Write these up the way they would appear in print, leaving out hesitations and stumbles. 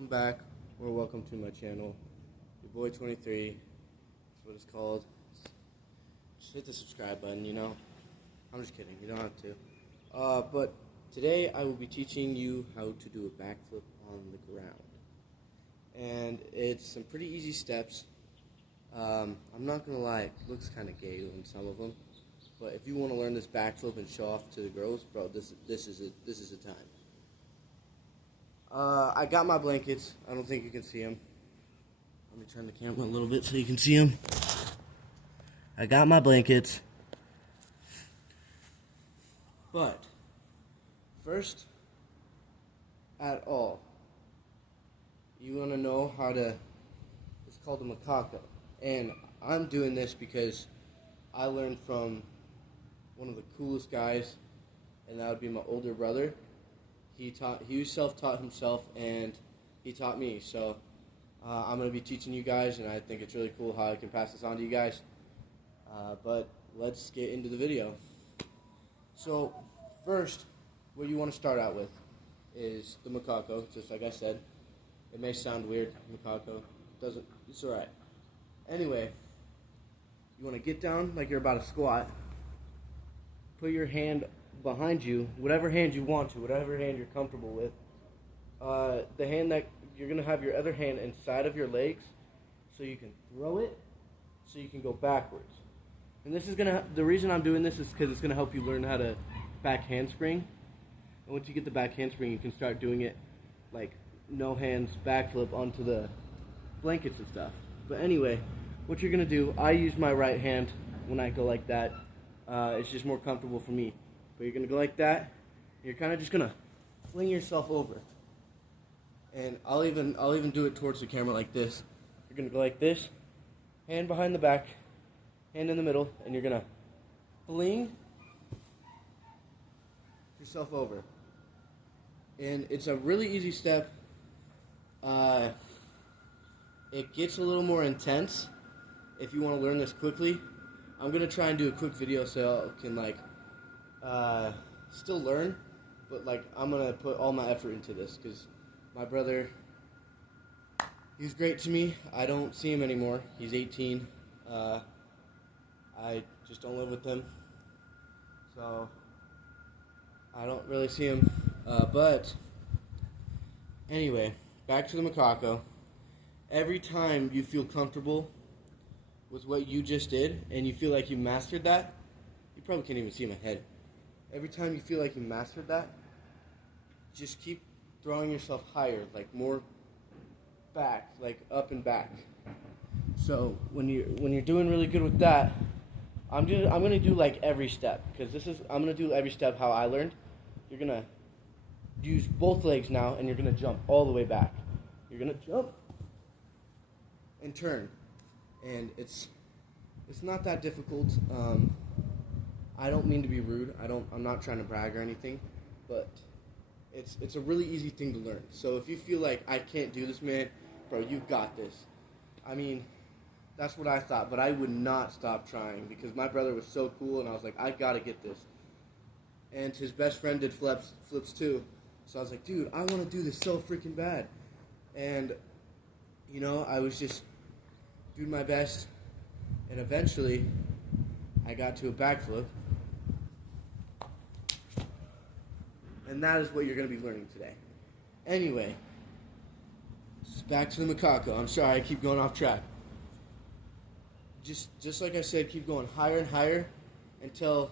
Welcome back, or welcome to my channel. Your boy 23, that's what it's called. Just hit the subscribe button, you know. I'm just kidding, you don't have to. But today I will be teaching you how to do a backflip on the ground. And it's some pretty easy steps. I'm not gonna lie, it looks kind of gay in some of them. But if you want to learn this backflip and show off to the girls, bro, this is the time. I got my blankets. I don't think you can see them. Let me turn the camera a little bit so you can see them. I got my blankets. But first at all, you want to know how to, it's called a macaco. And I'm doing this because I learned from one of the coolest guys, and that would be my older brother. He self-taught himself, and he taught me. So I'm going to be teaching you guys, and I think it's really cool how I can pass this on to you guys. But let's get into the video. So first, what you want to start out with is the macaco, just like I said. It may sound weird, macaco. It's alright. Anyway, you want to get down like you're about to squat. Put your hand behind you, whatever hand you want to, whatever hand you're comfortable with. The hand that you're going to have your other hand inside of your legs so you can throw it, so you can go backwards. And this is the reason I'm doing this is because it's going to help you learn how to back handspring. And once you get the back handspring, you can start doing it like no hands backflip onto the blankets and stuff. But anyway, what you're going to do, I use my right hand when I go like that. It's just more comfortable for me. But you're going to go like that. You're kind of just going to fling yourself over. And I'll even do it towards the camera like this. You're going to go like this, hand behind the back, hand in the middle, and you're going to fling yourself over. And it's a really easy step. It gets a little more intense if you want to learn this quickly. I'm going to try and do a quick video so I can still learn, but I'm gonna put all my effort into this because my brother, he's great to me. I don't see him anymore. He's 18. I just don't live with him, so I don't really see him. But anyway, back to the macaco. Every time you feel comfortable with what you just did and you feel like you mastered that, you probably can't even see my head. Every time you feel like you mastered that, just keep throwing yourself higher, like more back, like up and back. So when you're doing really good with that, I'm gonna do like every step because I'm gonna do every step how I learned. You're gonna use both legs now, and you're gonna jump all the way back. You're gonna jump and turn, and it's not that difficult. I don't mean to be rude. I'm not trying to brag or anything, but it's a really easy thing to learn. So if you feel like I can't do this, man, bro, you got this. I mean, that's what I thought, but I would not stop trying because my brother was so cool, and I was like, I gotta get this. And his best friend did flips too, so I was like, dude, I want to do this so freaking bad. And you know, I was just doing my best, and eventually I got to a backflip. And that is what you're going to be learning today. Anyway, back to the macaco. I'm sorry, I keep going off track. Just like I said, keep going higher and higher until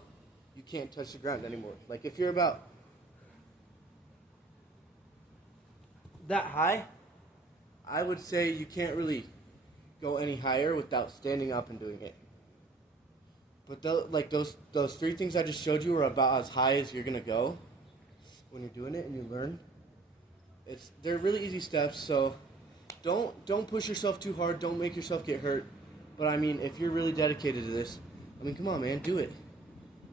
you can't touch the ground anymore. Like if you're about that high, I would say you can't really go any higher without standing up and doing it. But those three things I just showed you are about as high as you're going to go when you're doing it and you learn. They're really easy steps, so don't push yourself too hard. Don't make yourself get hurt. But I mean, if you're really dedicated to this, I mean, come on, man, do it.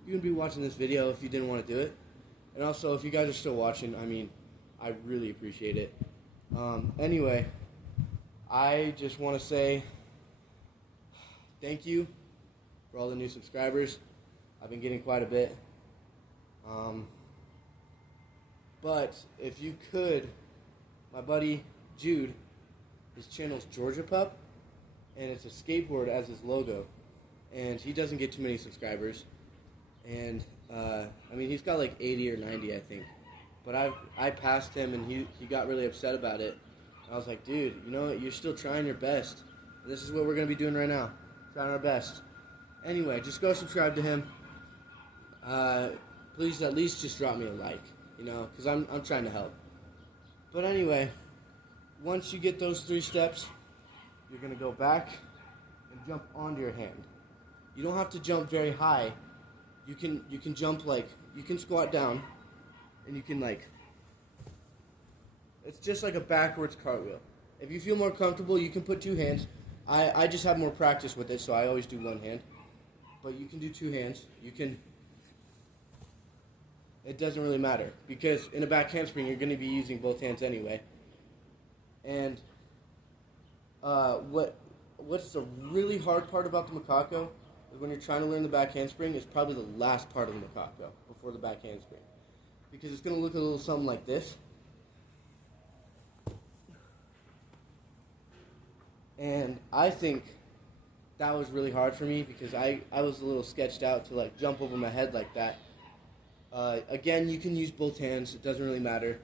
You wouldn't be watching this video if you didn't want to do it. And also, if you guys are still watching, I mean, I really appreciate it. Anyway, I just want to say thank you for all the new subscribers. I've been getting quite a bit. But if you could, my buddy Jude. His channel's Georgia Pup, and it's a skateboard as his logo. And he doesn't get too many subscribers. And, I mean, he's got like 80 or 90, I think. But I passed him, and he got really upset about it. I was like, dude, you know what? You're still trying your best. And this is what we're going to be doing right now. Trying our best. Anyway, just go subscribe to him. Please at least just drop me a like, you know, because I'm trying to help. But anyway, once you get those 3 steps, you're going to go back and jump onto your hand. You don't have to jump very high. You can jump like, you can squat down, and you can like, it's just like a backwards cartwheel. If you feel more comfortable, you can put 2 hands. I just have more practice with it, so I always do 1 hand. But you can do 2 hands. You can, it doesn't really matter, because in a back handspring, you're going to be using both hands anyway. And what's the really hard part about the macaco is when you're trying to learn the back handspring is probably the last part of the macaco before the back handspring. Because it's going to look a little something like this. And I think that was really hard for me because I was a little sketched out to like jump over my head like that. Again, you can use both hands. It doesn't really matter.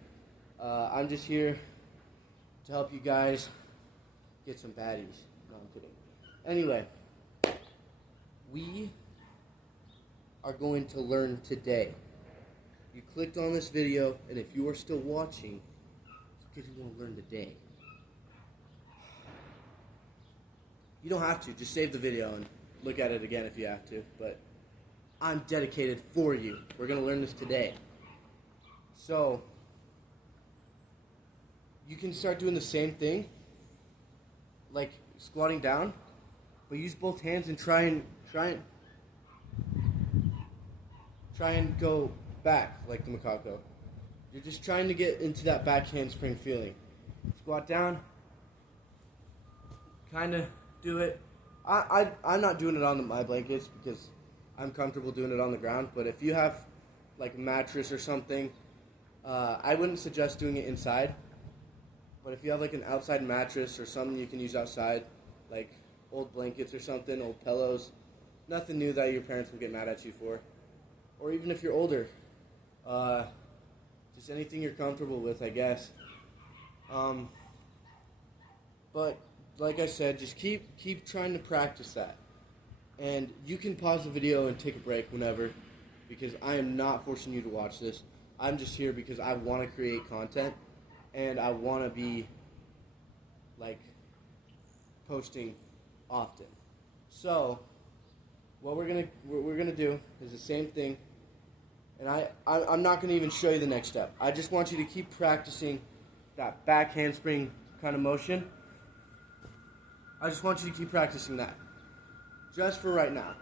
I'm just here to help you guys get some baddies. No, I'm kidding. Anyway, we are going to learn today. You clicked on this video, and if you are still watching, it's because you want to learn today. You don't have to. Just save the video and look at it again if you have to. But I'm dedicated for you. We're going to learn this today. So, you can start doing the same thing, like squatting down, but use both hands and try and go back like the macaco. You're just trying to get into that back handspring feeling. Squat down, kind of do it. I'm not doing it on my blankets because I'm comfortable doing it on the ground, but if you have like a mattress or something, I wouldn't suggest doing it inside. But if you have like an outside mattress or something you can use outside, like old blankets or something, old pillows, nothing new that your parents will get mad at you for. Or even if you're older, just anything you're comfortable with, I guess. But like I said, just keep trying to practice that. And you can pause the video and take a break whenever, because I am not forcing you to watch this. I'm just here because I want to create content, and I want to be, like, posting often. So, what we're gonna do is the same thing, and I'm not gonna even show you the next step. I just want you to keep practicing that back handspring kind of motion. I just want you to keep practicing that, just for right now.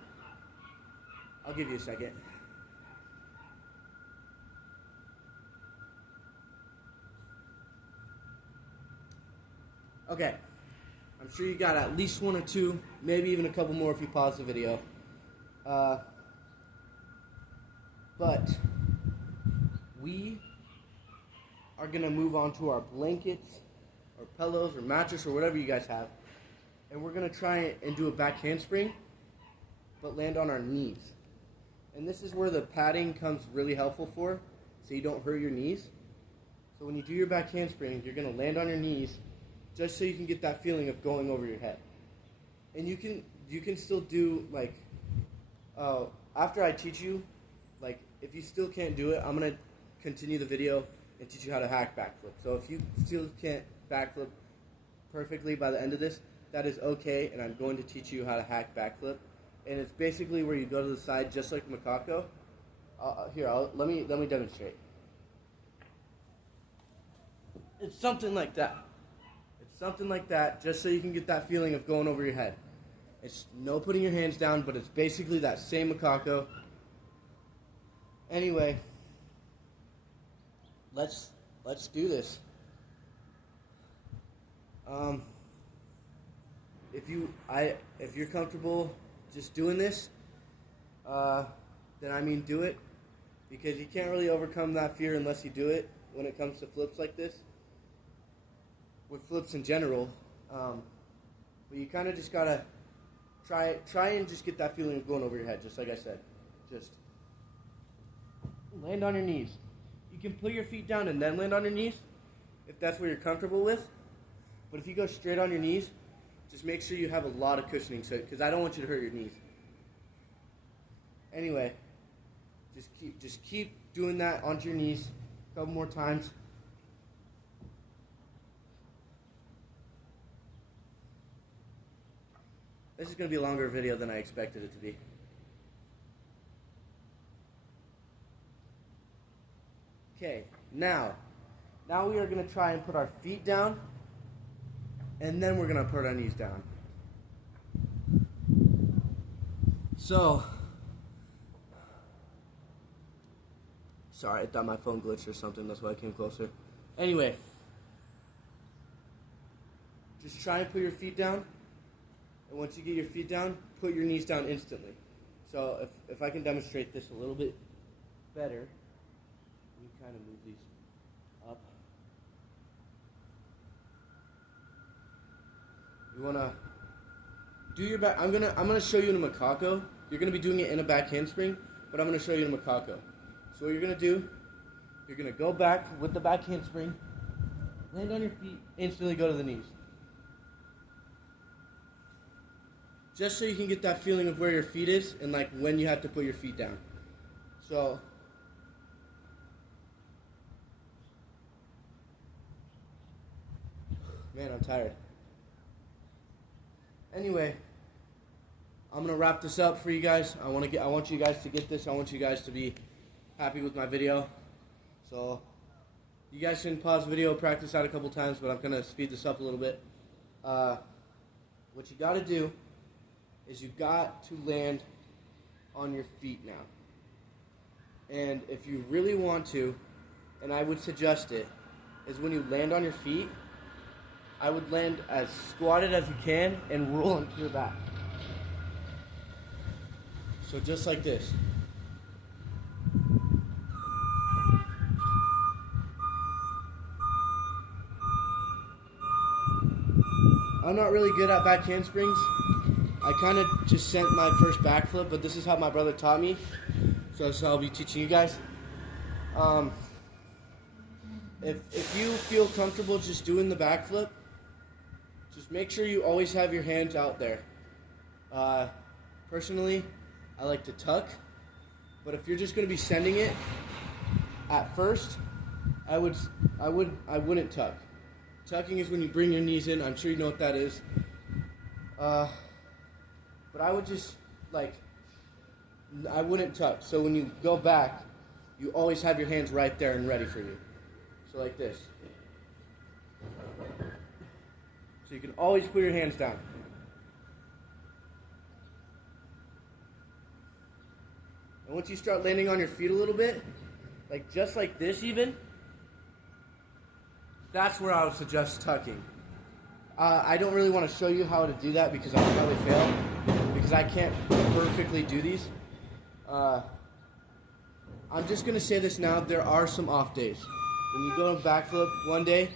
I'll give you a second. Okay, I'm sure you got at least 1 or 2, maybe even a couple more if you pause the video. But we are going to move on to our blankets or pillows or mattress or whatever you guys have. And we're going to try and do a back handspring, but land on our knees. And this is where the padding comes really helpful for, so you don't hurt your knees. So when you do your back handspring, you're going to land on your knees just so you can get that feeling of going over your head. And you can still do, like, after I teach you, like, if you still can't do it, I'm going to continue the video and teach you how to hack backflip. So if you still can't backflip perfectly by the end of this, that is okay, and I'm going to teach you how to hack backflip. And it's basically where you go to the side just like macaco. Let me demonstrate. It's something like that. It's something like that, just so you can get that feeling of going over your head. It's no putting your hands down, but it's basically that same macaco. Anyway, let's do this. If you're comfortable just doing this, then I mean do it, because you can't really overcome that fear unless you do it when it comes to flips like this. with flips in general. But you kind of just gotta try and just get that feeling of going over your head, just like I said. Just land on your knees. You can put your feet down and then land on your knees, if that's what you're comfortable with. But if you go straight on your knees, just make sure you have a lot of cushioning, because I don't want you to hurt your knees. Anyway, just keep doing that onto your knees a couple more times. This is going to be a longer video than I expected it to be. Okay, now we are going to try and put our feet down, and then we're going to put our knees down. So, sorry, I thought my phone glitched or something, that's why I came closer. Anyway, just try and put your feet down, and once you get your feet down, put your knees down instantly. So if I can demonstrate this a little bit better, let me kind of move these up. You wanna do your back. I'm gonna show you in a macaco. You're gonna be doing it in a back handspring, but I'm gonna show you in a macaco. So what you're gonna do, you're gonna go back with the back handspring, land on your feet, instantly go to the knees. Just so you can get that feeling of where your feet is and like when you have to put your feet down. So man, I'm tired. Anyway, I'm gonna wrap this up for you guys. I want you guys to get this. I want you guys to be happy with my video. So you guys can pause the video, practice out a couple times, but I'm gonna speed this up a little bit. What you gotta do is you got to land on your feet now. And if you really want to, and I would suggest it, is when you land on your feet, I would land as squatted as you can and roll into your back. So just like this. I'm not really good at back handsprings. I kind of just sent my first backflip, but this is how my brother taught me. So that's how I'll be teaching you guys. If you feel comfortable just doing the backflip, just make sure you always have your hands out there. Personally, I like to tuck, but if you're just going to be sending it at first, I wouldn't tuck. Tucking is when you bring your knees in. I'm sure you know what that is. But I would just, I wouldn't tuck. So when you go back, you always have your hands right there and ready for you. So like this. So you can always put your hands down. And once you start landing on your feet a little bit, just like this even, that's where I would suggest tucking. I don't really want to show you how to do that because I'll probably fail, because I can't perfectly do these. I'm just going to say this now, there are some off days. When you go to backflip one day,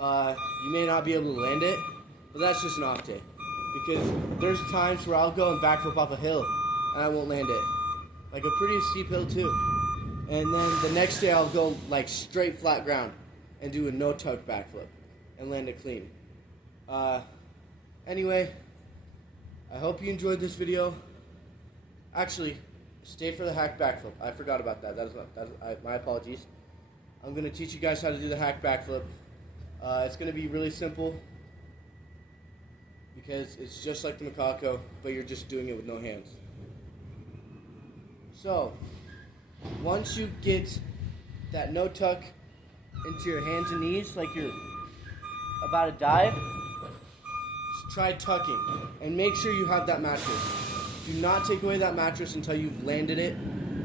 you may not be able to land it, but that's just an off day. Because there's times where I'll go and backflip off a hill, and I won't land it. Like a pretty steep hill too. And then the next day I'll go straight flat ground and do a no-tuck backflip and land it clean. Anyway, I hope you enjoyed this video. Actually, stay for the hack backflip. I forgot about that. My apologies. I'm going to teach you guys how to do the hack backflip. It's going to be really simple because it's just like the macaco, but you're just doing it with no hands. So, once you get that no tuck into your hands and knees like you're about to dive, try tucking and make sure you have that mattress. Do not take away that mattress until you've landed it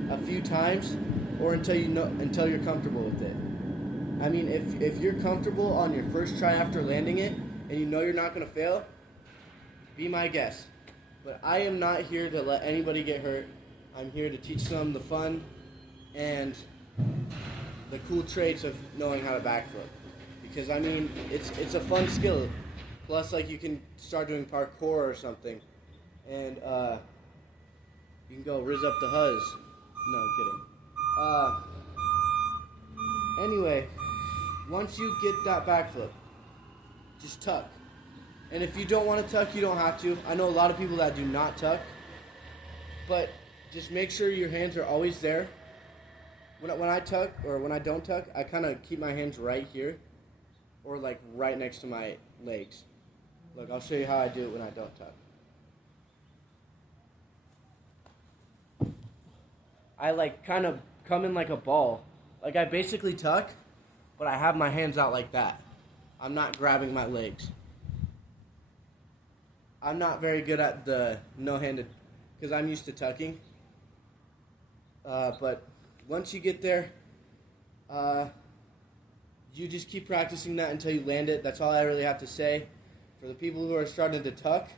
a few times or until you're comfortable with it. I mean, if you're comfortable on your first try after landing it and you know you're not going to fail, be my guest. But I am not here to let anybody get hurt. I'm here to teach them the fun and the cool traits of knowing how to backflip. because I mean it's a fun skill. Plus, like, you can start doing parkour or something, and you can go riz up the huzz. No, I'm kidding. Anyway, once you get that backflip, just tuck. And if you don't want to tuck, you don't have to. I know a lot of people that do not tuck, but just make sure your hands are always there. When I tuck, or when I don't tuck, I kind of keep my hands right here, or like right next to my legs. Look, I'll show you how I do it when I don't tuck. I like kind of come in like a ball. Like I basically tuck, but I have my hands out like that. I'm not grabbing my legs. I'm not very good at the no-handed, because I'm used to tucking. But once you get there, you just keep practicing that until you land it. That's all I really have to say. For the people who are starting to tuck,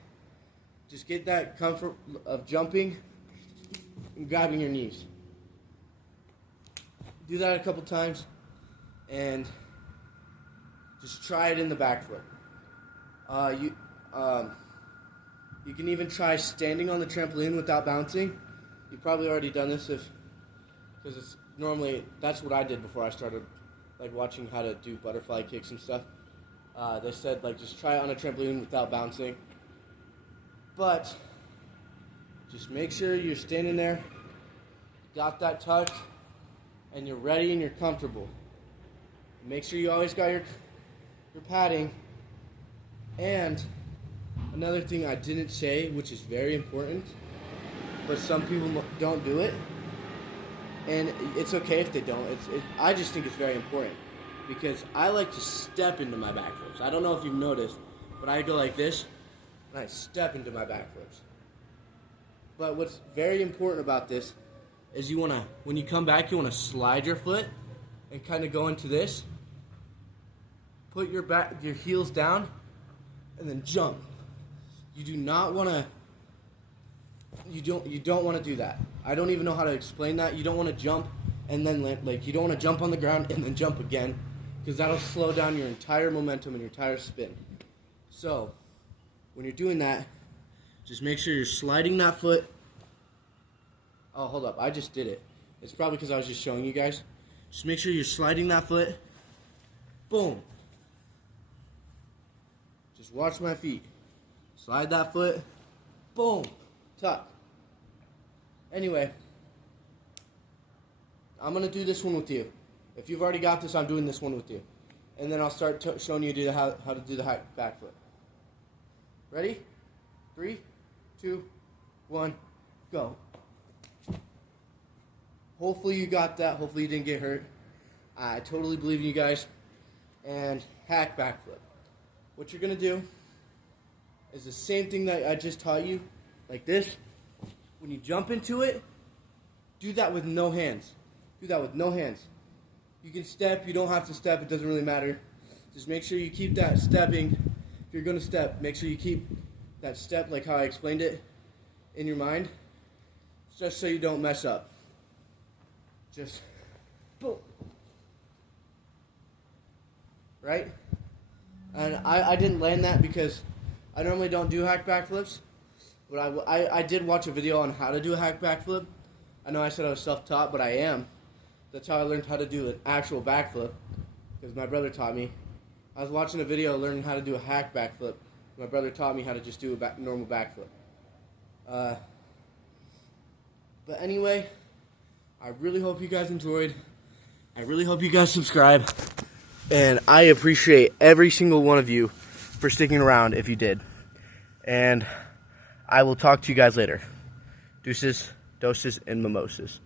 just get that comfort of jumping and grabbing your knees. Do that a couple times, and just try it in the backflip. You can even try standing on the trampoline without bouncing. You've probably already done this because it's normally, that's what I did before I started like watching how to do butterfly kicks and stuff. They said like just try it on a trampoline without bouncing. But just make sure you're standing there, got that tucked, and you're ready and you're comfortable. Make sure you always got your padding. And another thing I didn't say, which is very important, but some people don't do it, and it's okay if they don't. I just think it's very important, because I like to step into my backflips. I don't know if you've noticed, but I go like this, and I step into my backflips. But what's very important about this is when you come back, you want to slide your foot and kind of go into this. Put your heels down, and then jump. You do not want to. You don't want to do that. I don't even know how to explain that. You don't want to jump and then you don't want to jump on the ground and then jump again, because that'll slow down your entire momentum and your entire spin. So when you're doing that, just make sure you're sliding that foot. Oh, hold up! I just did it. It's probably because I was just showing you guys. Just make sure you're sliding that foot. Boom. Just watch my feet. Slide that foot. Boom. Tuck. Anyway, I'm going to do this one with you. If you've already got this, I'm doing this one with you. And then I'll start showing you how to do the backflip. Ready? 3, 2, 1, go. Hopefully you got that. Hopefully you didn't get hurt. I totally believe in you guys. And hack backflip. What you're going to do is the same thing that I just taught you, like this. When you jump into it, do that with no hands. Do that with no hands. You can step, you don't have to step, it doesn't really matter. Just make sure you keep that stepping. If you're going to step, make sure you keep that step like how I explained it in your mind, just so you don't mess up. Just boom. Right? And I didn't land that because I normally don't do hack backflips, but I did watch a video on how to do a hack backflip. I know I said I was self-taught, but I am. That's how I learned how to do an actual backflip, because my brother taught me. I was watching a video learning how to do a hack backflip. My brother taught me how to just do a normal backflip. But anyway, I really hope you guys enjoyed. I really hope you guys subscribe. And I appreciate every single one of you for sticking around if you did. And I will talk to you guys later. Deuces, doses, and mimosas.